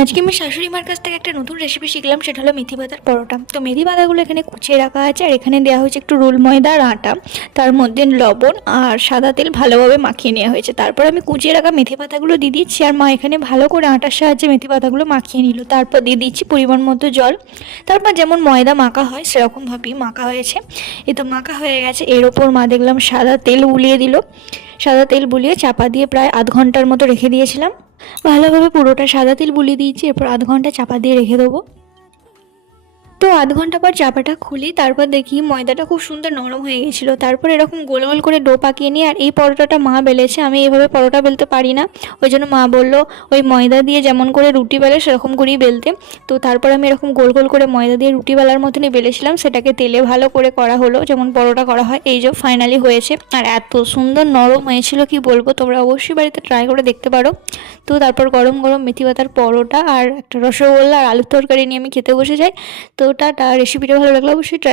আজকে আমি শাশুড়ি মার কাছ থেকে একটা নতুন রেসিপি শিখলাম, সেটা হলো মেথি পাতার পরোটা। তো মেথি পাতাগুলো এখানে কুচিয়ে রাখা আছে, আর এখানে দেওয়া হয়েছে একটু রোল ময়দা আর আটা, তার মধ্যে লবণ আর সাদা তেল ভালোভাবে মাখিয়ে নেওয়া হয়েছে। তারপর আমি কুচিয়ে রাখা মেথি পাতাগুলো দিয়ে দিচ্ছি, আর মা এখানে ভালো করে আটার সাহায্যে মেথি পাতাগুলো মাখিয়ে নিল। তারপর দিয়ে দিচ্ছি পরিমাণ মতো জল। তারপর যেমন ময়দা মাখা হয় সেরকমভাবেই মাখা হয়েছে। এই তো মাখা হয়ে গেছে। এর ওপর মা দেখলাম সাদা তেল বুলিয়ে দিল। সাদা তেল বুলিয়ে চাপা দিয়ে প্রায় আধ ঘন্টার মতো রেখে দিয়েছিলাম। ভালোভাবে পুরোটা সাদা তেল বুলিয়ে দিয়েছি, এরপর আধ ঘন্টা চাপা দিয়ে রেখে দেবো। তো আধ ঘন্টা পর চাপাটা খুলি, তারপর দেখি ময়দাটা খুব সুন্দর নরম হয়ে গেছিলো। তারপর এরকম গোল গোল করে ডো পাকিয়ে নিই। আর এই পরোটাটা মা বেলেছে, আমি এইভাবে পরোটা বেলতে পারি না। ওই জন্য মা বললো ওই ময়দা দিয়ে যেমন করে রুটি বেলে সেরকম করেই বেলতে। তো তারপর আমি এরকম গোল গোল করে ময়দা দিয়ে রুটি বেলার মতনই বেলেছিলাম, সেটাকে তেলে ভালো করে করা হলো যেমন পরোটা করা হয়। এই যে ফাইনালি হয়েছে, আর এত সুন্দর নরম হয়েছিল কি বলবো। তোমরা অবশ্যই বাড়িতে ট্রাই করে দেখতে পারো। তো তারপর গরম গরম মেথি পাতার পরোটা আর একটা রসগোল্লা আর আলুর তরকারি নিয়ে আমি খেতে বসে যাই। তো টাটা। রেসিপিটা ভালো লাগলে অবশ্যই ট্রাই